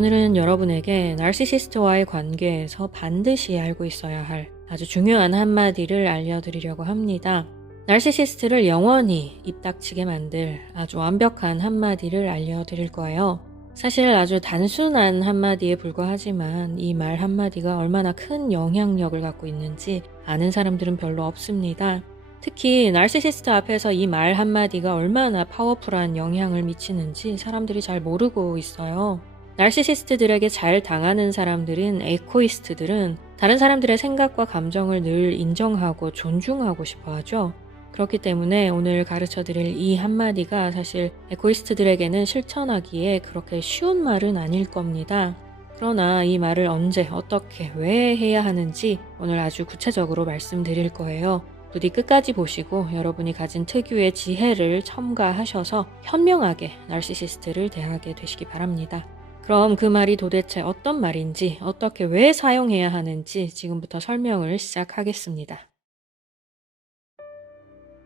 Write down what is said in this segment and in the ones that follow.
오늘은 여러분에게 나르시시스트와의 관계에서 반드시 알고 있어야 할 아주 중요한 한마디를 알려드리려고 합니다. 나르시시스트를 영원히 입 닥치게 만들 아주 완벽한 한마디를 알려드릴 거예요. 사실 아주 단순한 한마디에 불과하지만 이 말 한마디가 얼마나 큰 영향력을 갖고 있는지 아는 사람들은 별로 없습니다. 특히 나르시시스트 앞에서 이 말 한마디가 얼마나 파워풀한 영향을 미치는지 사람들이 잘 모르고 있어요. 나르시시스트들에게 잘 당하는 사람들인 에코이스트들은 다른 사람들의 생각과 감정을 늘 인정하고 존중하고 싶어 하죠. 그렇기 때문에 오늘 가르쳐드릴 이 한마디가 사실 에코이스트들에게는 실천하기에 그렇게 쉬운 말은 아닐 겁니다. 그러나 이 말을 언제, 어떻게, 왜 해야 하는지 오늘 아주 구체적으로 말씀드릴 거예요. 부디 끝까지 보시고 여러분이 가진 특유의 지혜를 첨가하셔서 현명하게 나르시시스트를 대하게 되시기 바랍니다. 그럼 그 말이 도대체 어떤 말인지, 어떻게 왜 사용해야 하는지 지금부터 설명을 시작하겠습니다.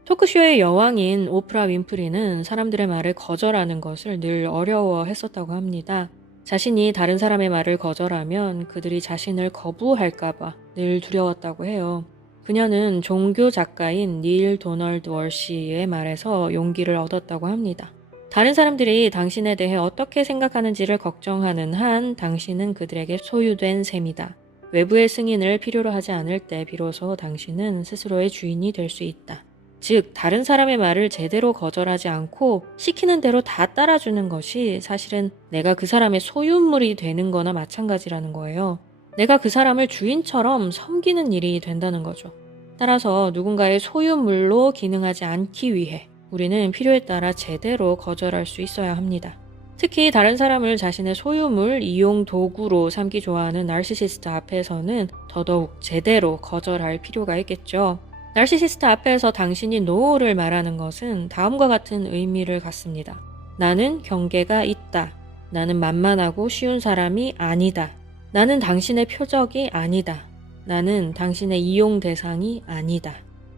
토크쇼의 여왕인 오프라 윈프리는 사람들의 말을 거절하는 것을 늘 어려워했었다고 합니다. 자신이 다른 사람의 말을 거절하면 그들이 자신을 거부할까봐 늘 두려웠다고 해요. 그녀는 종교 작가인 닐 도널드 월시의 말에서 용기를 얻었다고 합니다. 다른 사람들이 당신에 대해 어떻게 생각하는지를 걱정하는 한 당신은 그들에게 소유된 셈이다. 외부의 승인을 필요로 하지 않을 때 비로소 당신은 스스로의 주인이 될 수 있다. 즉, 다른 사람의 말을 제대로 거절하지 않고 시키는 대로 다 따라주는 것이 사실은 내가 그 사람의 소유물이 되는 거나 마찬가지라는 거예요. 내가 그 사람을 주인처럼 섬기는 일이 된다는 거죠. 따라서 누군가의 소유물로 기능하지 않기 위해 우리는 필요에 따라 제대로 거절할 수 있어야 합니다. 특히 다른 사람을 자신의 소유물, 이용 도구로 삼기 좋아하는 나르시시스트 앞에서는 더더욱 제대로 거절할 필요가 있겠죠. 나르시시스트 앞에서 당신이 노를 말하는 것은 다음과 같은 의미를 갖습니다. 나는 경계가 있다. 나는 만만하고 쉬운 사람이 아니다. 나는 당신의 표적이 아니다. 나는 당신의 이용 대상이 아니다.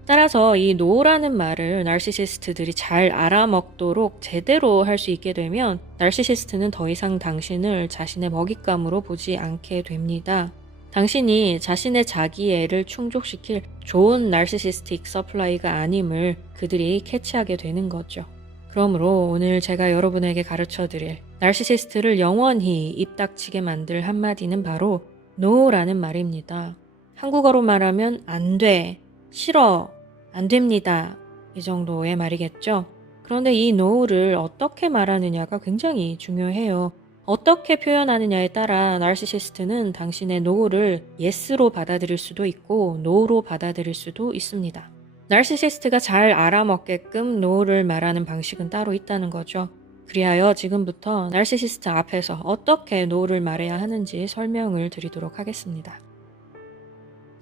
따라서 이 노라는 말을 나르시시스트들이 잘 알아먹도록 제대로 할 수 있게 되면 나르시시스트는 더 이상 당신을 자신의 먹잇감으로 보지 않게 됩니다. 당신이 자신의 자기애를 충족시킬 좋은 나르시시스틱 서플라이가 아님을 그들이 캐치하게 되는 거죠. 그러므로 오늘 제가 여러분에게 가르쳐드릴 나르시시스트를 영원히 입 닥치게 만들 한마디는 바로 NO라는 말입니다. 한국어로 말하면 안 돼, 싫어, 안 됩니다. 이 정도의 말이겠죠. 그런데 이 NO를 어떻게 말하느냐가 굉장히 중요해요. 어떻게 표현하느냐에 따라 나르시시스트는 당신의 NO를 YES로 받아들일 수도 있고 NO로 받아들일 수도 있습니다. 나르시시스트가 잘 알아먹게끔 NO를 말하는 방식은 따로 있다는 거죠. 그리하여 지금부터 나르시시스트 앞에서 어떻게 NO를 말해야 하는지 설명을 드리도록 하겠습니다.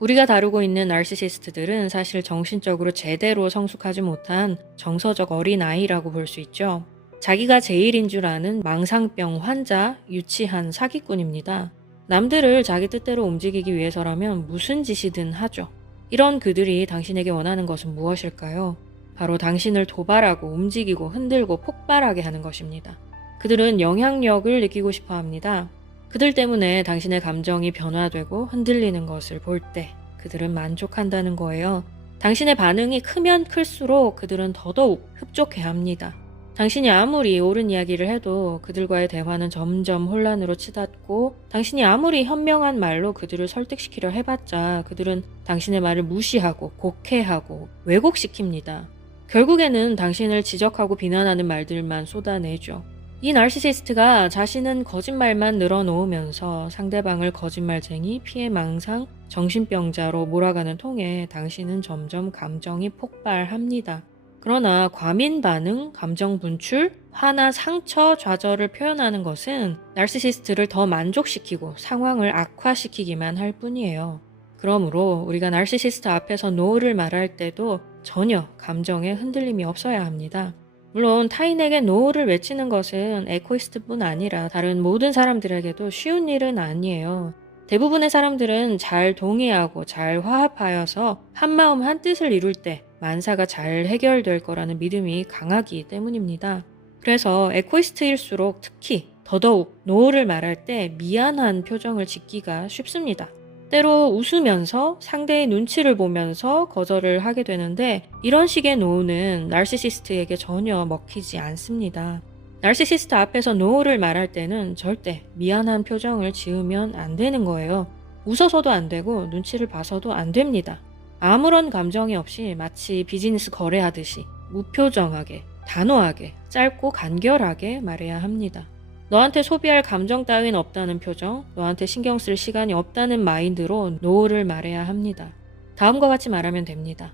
우리가 다루고 있는 나르시시스트들은 사실 정신적으로 제대로 성숙하지 못한 정서적 어린아이라고 볼 수 있죠. 자기가 제일인 줄 아는 망상병 환자, 유치한 사기꾼입니다. 남들을 자기 뜻대로 움직이기 위해서라면 무슨 짓이든 하죠. 이런 그들이 당신에게 원하는 것은 무엇일까요? 바로 당신을 도발하고 움직이고 흔들고 폭발하게 하는 것입니다. 그들은 영향력을 느끼고 싶어 합니다. 그들 때문에 당신의 감정이 변화되고 흔들리는 것을 볼 때 그들은 만족한다는 거예요. 당신의 반응이 크면 클수록 그들은 더더욱 흡족해합니다. 당신이 아무리 옳은 이야기를 해도 그들과의 대화는 점점 혼란으로 치닫고 당신이 아무리 현명한 말로 그들을 설득시키려 해봤자 그들은 당신의 말을 무시하고 곡해하고 왜곡시킵니다. 결국에는 당신을 지적하고 비난하는 말들만 쏟아내죠. 이 나르시시스트가 자신은 거짓말만 늘어놓으면서 상대방을 거짓말쟁이, 피해망상, 정신병자로 몰아가는 통에 당신은 점점 감정이 폭발합니다. 그러나 과민 반응, 감정 분출, 화나 상처, 좌절을 표현하는 것은 나르시시스트를 더 만족시키고 상황을 악화시키기만 할 뿐이에요. 그러므로 우리가 나르시시스트 앞에서 NO를 말할 때도 전혀 감정에 흔들림이 없어야 합니다. 물론 타인에게 NO를 외치는 것은 에코이스트뿐 아니라 다른 모든 사람들에게도 쉬운 일은 아니에요. 대부분의 사람들은 잘 동의하고 잘 화합하여서 한마음 한뜻을 이룰 때 만사가 잘 해결될 거라는 믿음이 강하기 때문입니다. 그래서 에코이스트일수록 특히 더더욱 노를 말할 때 미안한 표정을 짓기가 쉽습니다. 때로 웃으면서 상대의 눈치를 보면서 거절을 하게 되는데 이런 식의 노는 나르시시스트에게 전혀 먹히지 않습니다. 나르시시스트 앞에서 노를 말할 때는 절대 미안한 표정을 지으면 안 되는 거예요. 웃어서도 안 되고 눈치를 봐서도 안 됩니다. 아무런 감정이 없이 마치 비즈니스 거래하듯이 무표정하게, 단호하게, 짧고 간결하게 말해야 합니다. 너한테 소비할 감정 따윈 없다는 표정, 너한테 신경 쓸 시간이 없다는 마인드로 노를 말해야 합니다. 다음과 같이 말하면 됩니다.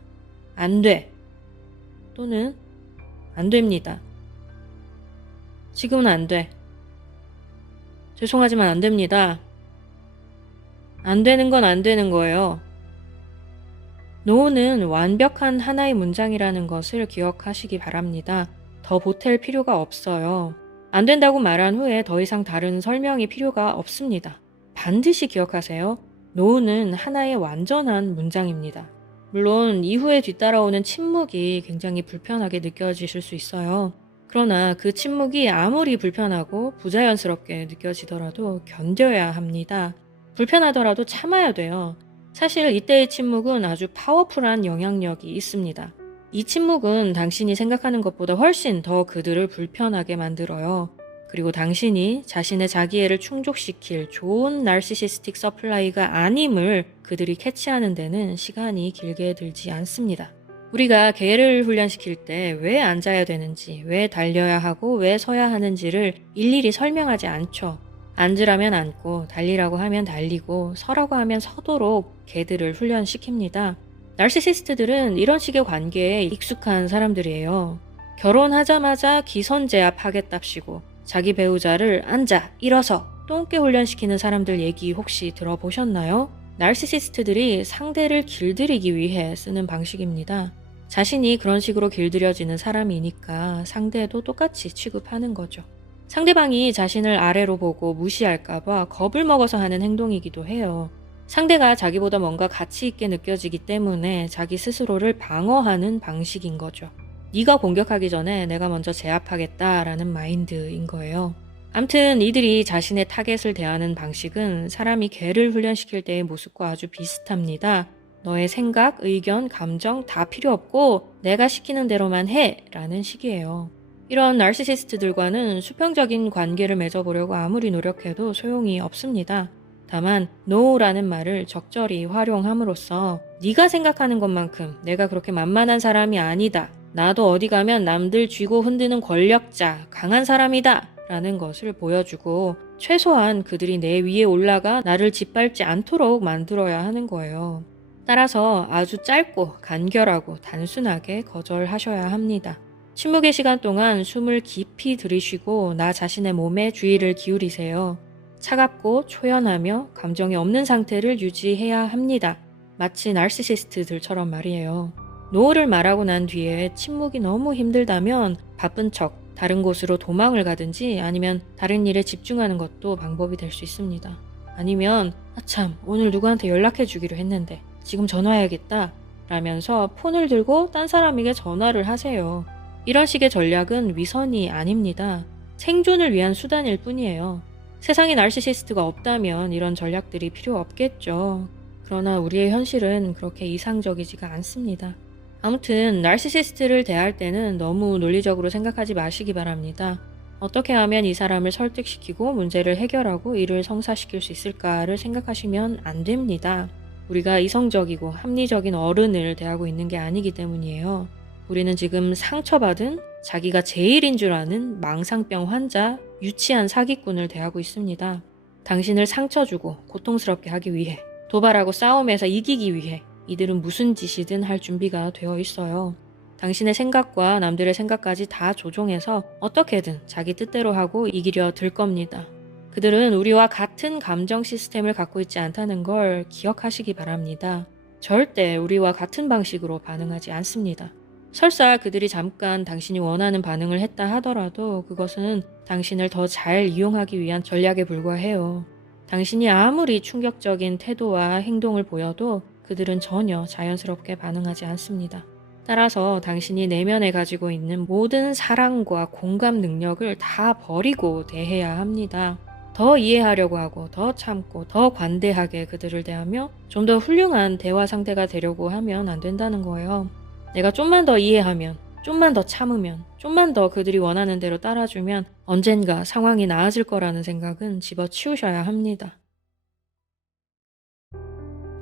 안 돼. 또는 안 됩니다. 지금은 안 돼. 죄송하지만 안 됩니다. 안 되는 건 안 되는 거예요. 노는 완벽한 하나의 문장이라는 것을 기억하시기 바랍니다. 더 보탤 필요가 없어요. 안 된다고 말한 후에 더 이상 다른 설명이 필요가 없습니다. 반드시 기억하세요. 노는 하나의 완전한 문장입니다. 물론 이후에 뒤따라오는 침묵이 굉장히 불편하게 느껴지실 수 있어요. 그러나 그 침묵이 아무리 불편하고 부자연스럽게 느껴지더라도 견뎌야 합니다. 불편하더라도 참아야 돼요. 사실 이때의 침묵은 아주 파워풀한 영향력이 있습니다. 이 침묵은 당신이 생각하는 것보다 훨씬 더 그들을 불편하게 만들어요. 그리고 당신이 자신의 자기애를 충족시킬 좋은 나르시시스틱 서플라이가 아님을 그들이 캐치하는 데는 시간이 길게 들지 않습니다. 우리가 개를 훈련시킬 때 왜 앉아야 되는지, 왜 달려야 하고 왜 서야 하는지를 일일이 설명하지 않죠. 앉으라면 앉고, 달리라고 하면 달리고, 서라고 하면 서도록 개들을 훈련시킵니다. 나르시시스트들은 이런 식의 관계에 익숙한 사람들이에요. 결혼하자마자 기선제압하겠답시고 자기 배우자를 앉아, 일어서, 똥개 훈련시키는 사람들 얘기 혹시 들어보셨나요? 나르시시스트들이 상대를 길들이기 위해 쓰는 방식입니다. 자신이 그런 식으로 길들여지는 사람이니까 상대도 똑같이 취급하는 거죠. 상대방이 자신을 아래로 보고 무시할까봐 겁을 먹어서 하는 행동이기도 해요. 상대가 자기보다 뭔가 가치 있게 느껴지기 때문에 자기 스스로를 방어하는 방식인 거죠. 네가 공격하기 전에 내가 먼저 제압하겠다라는 마인드인 거예요. 암튼 이들이 자신의 타겟을 대하는 방식은 사람이 개를 훈련시킬 때의 모습과 아주 비슷합니다. 너의 생각, 의견, 감정 다 필요 없고 내가 시키는 대로만 해 라는 식이에요. 이런 나르시시스트들과는 수평적인 관계를 맺어보려고 아무리 노력해도 소용이 없습니다. 다만 no라는 말을 적절히 활용함으로써 네가 생각하는 것만큼 내가 그렇게 만만한 사람이 아니다. 나도 어디 가면 남들 쥐고 흔드는 권력자, 강한 사람이다. 라는 것을 보여주고 최소한 그들이 내 위에 올라가 나를 짓밟지 않도록 만들어야 하는 거예요. 따라서 아주 짧고 간결하고 단순하게 거절하셔야 합니다. 침묵의 시간 동안 숨을 깊이 들이쉬고 나 자신의 몸에 주의를 기울이세요. 차갑고 초연하며 감정이 없는 상태를 유지해야 합니다. 마치 나르시시스트들처럼 말이에요. 노를 말하고 난 뒤에 침묵이 너무 힘들다면 바쁜 척 다른 곳으로 도망을 가든지 아니면 다른 일에 집중하는 것도 방법이 될 수 있습니다. 아니면 아참 오늘 누구한테 연락해 주기로 했는데 지금 전화해야겠다 라면서 폰을 들고 딴 사람에게 전화를 하세요. 이런 식의 전략은 위선이 아닙니다. 생존을 위한 수단일 뿐이에요. 세상에 나르시시스트가 없다면 이런 전략들이 필요 없겠죠. 그러나 우리의 현실은 그렇게 이상적이지가 않습니다. 아무튼 나르시시스트를 대할 때는 너무 논리적으로 생각하지 마시기 바랍니다. 어떻게 하면 이 사람을 설득시키고 문제를 해결하고 일을 성사시킬 수 있을까를 생각하시면 안 됩니다. 우리가 이성적이고 합리적인 어른을 대하고 있는 게 아니기 때문이에요. 우리는 지금 상처받은 자기가 제일인 줄 아는 망상병 환자, 유치한 사기꾼을 대하고 있습니다. 당신을 상처 주고 고통스럽게 하기 위해, 도발하고 싸움에서 이기기 위해 이들은 무슨 짓이든 할 준비가 되어 있어요. 당신의 생각과 남들의 생각까지 다 조종해서 어떻게든 자기 뜻대로 하고 이기려 들 겁니다. 그들은 우리와 같은 감정 시스템을 갖고 있지 않다는 걸 기억하시기 바랍니다. 절대 우리와 같은 방식으로 반응하지 않습니다. 설사 그들이 잠깐 당신이 원하는 반응을 했다 하더라도 그것은 당신을 더 잘 이용하기 위한 전략에 불과해요. 당신이 아무리 충격적인 태도와 행동을 보여도 그들은 전혀 자연스럽게 반응하지 않습니다. 따라서 당신이 내면에 가지고 있는 모든 사랑과 공감 능력을 다 버리고 대해야 합니다. 더 이해하려고 하고 더 참고 더 관대하게 그들을 대하며 좀 더 훌륭한 대화 상대가 되려고 하면 안 된다는 거예요. 내가 좀만 더 이해하면, 좀만 더 참으면, 좀만 더 그들이 원하는 대로 따라주면 언젠가 상황이 나아질 거라는 생각은 집어치우셔야 합니다.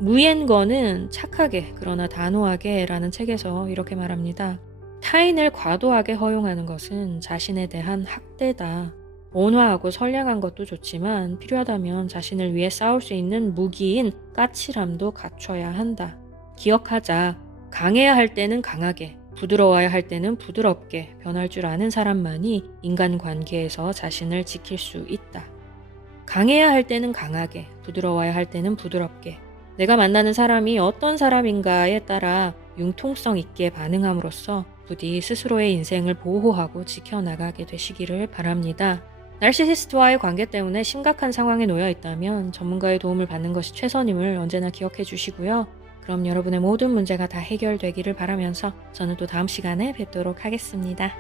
무옌거는 착하게 그러나 단호하게 라는 책에서 이렇게 말합니다. 타인을 과도하게 허용하는 것은 자신에 대한 학대다. 온화하고 선량한 것도 좋지만 필요하다면 자신을 위해 싸울 수 있는 무기인 까칠함도 갖춰야 한다. 기억하자. 강해야 할 때는 강하게, 부드러워야 할 때는 부드럽게 변할 줄 아는 사람만이 인간관계에서 자신을 지킬 수 있다. 강해야 할 때는 강하게, 부드러워야 할 때는 부드럽게. 내가 만나는 사람이 어떤 사람인가에 따라 융통성 있게 반응함으로써 부디 스스로의 인생을 보호하고 지켜나가게 되시기를 바랍니다. 나르시시스트와의 관계 때문에 심각한 상황에 놓여 있다면 전문가의 도움을 받는 것이 최선임을 언제나 기억해 주시고요. 그럼 여러분의 모든 문제가 다 해결되기를 바라면서 저는 또 다음 시간에 뵙도록 하겠습니다.